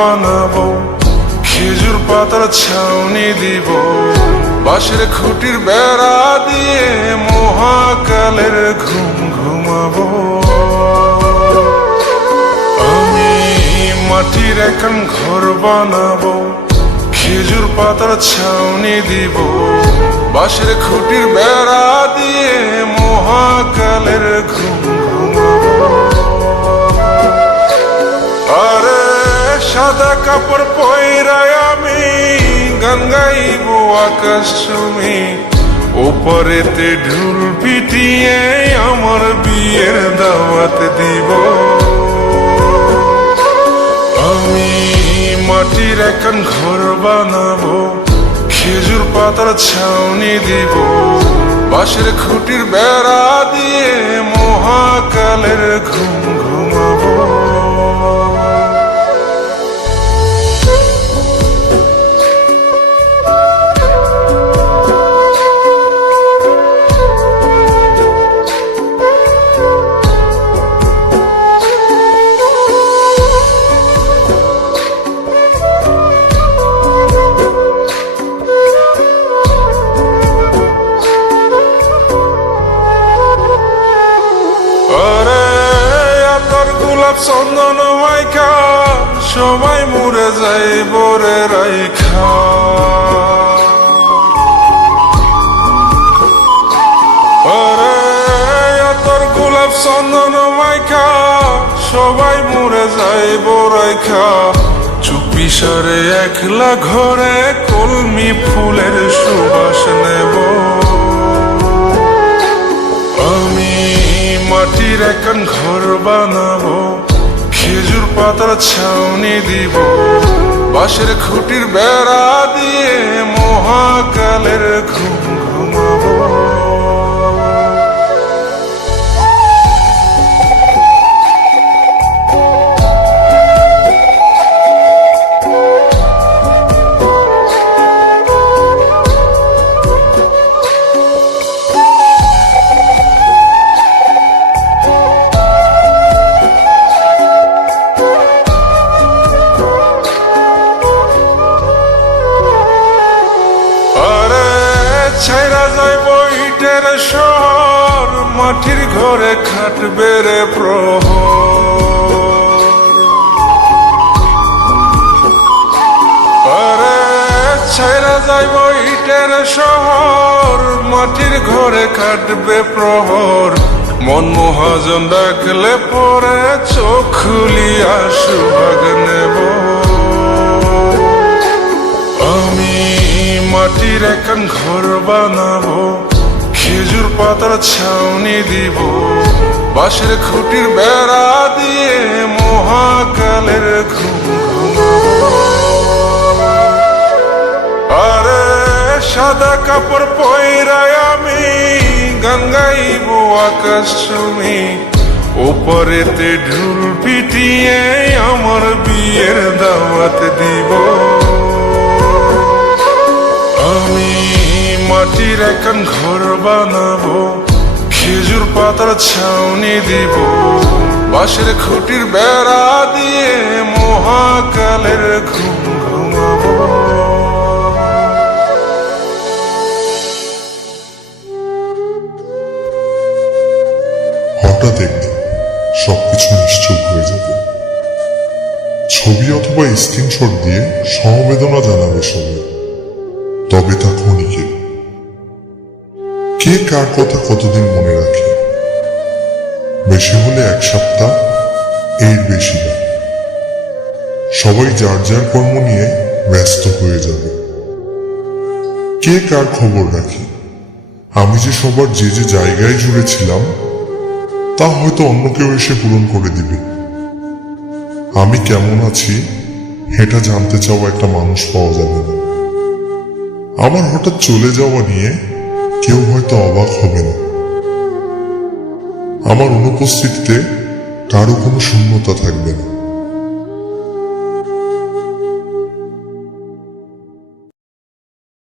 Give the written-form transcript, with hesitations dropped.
বানাবো, খেজুর পাতার ছাউনি দিব, বাঁশের খুঁটির বেড়া দিয়ে মহাকালের ঘুম ঘুমাবো। আমি মাটির এখন ঘর বানাবো, খেজুর পাতার ছাউনি দিব, বাঁশের খুঁটির বেড়া দিয়ে মহাকালের ঘুম ঘুমাবো। আরে সাদা কাপড় পয়রায় আমি গান গাইব আকাশ চুমি, ওপরেতে ঢুল পিটিয়ে আমার বিয়ের দাওয়াত দিব। আমি মাটির এখন ঘর বানাবো, খেজুর পাতার ছাউনি দিব, বাঁশের খুঁটির বেড়া দিয়ে মহাকালের ঘুম ঘুমাবো। চন্দন মাইকা সবাই মরে যায় বরে রাইখা, আরে তোর গোলাপ চন্দন মাইকা সবাই মরে যায় বরাইখা, চুপি সারে একলা ঘরে কলমি ফুলের সুবাস নেব। আমি মাটির এখন ঘর বানাবো, খেজুর পাতার ছাউনি দিব, বাঁশের খুঁটির বেড়া দিয়ে মহাকালের ঘুম ঘুমাবো। ছাইরা যাইব ইটের শহর, মাটির ঘরে খাটবে রে প্রহর। আরে ছাইরা যাইব ইটের শহর, মাটির ঘরে খাটবে প্রহর। মন মহাজন ডাকলে পরে চোখ খুলিয়া সুভাগ নেব। আমি মাটির এখন ঘর বানাবো, খেজুর পাতার ছাউনি দিব, বাঁশের খুঁটির বেড়া দিয়ে মহাকালের ঘুম ঘুমাবো। আরে সাদা কাপড় পয়রায় আমি গান গাইব আকাশ চুমি, ওপরেতে ঢুল পিটিয়ে আমার বিয়ের দাওয়াত দিব। আমি মাটির এখন ঘর বানাবো, খেজুর পাতার ছাউনি দিব, বাঁশের খুঁটির বেড়া দিয়ে মহাকালের ঘুম ঘুমাবো। হঠাৎ একদিন সবকিছু নিশ্চুপ হয়ে যাবে। ছবি অথবা স্ক্রিনশট দিয়ে সমবেদনা জানাবে সবাই, তবে তা ক্ষণিকের। কে কার কথা কতদিন মনে রাখে? বেশি হলে এক সপ্তাহ, এর বেশি না। সবাই যার যার কর্ম নিয়ে ব্যস্ত হয়ে যাবে। কে কার খবর রাখে? আমি যে সবার যে যে জায়গায় জুড়ে ছিলাম তা হয়তো অন্য কেউ এসে পূরণ করে দিবে। আমি কেমন আছি এটা জানতে চাওয়া একটা মানুষ পাওয়া যাবে না। আমার হঠাৎ চলে যাওয়া নিয়ে কেউ হয়তো অবাক হবে না। আমার অনুপস্থিতিতে কারো কোনো শূন্যতা থাকবে না।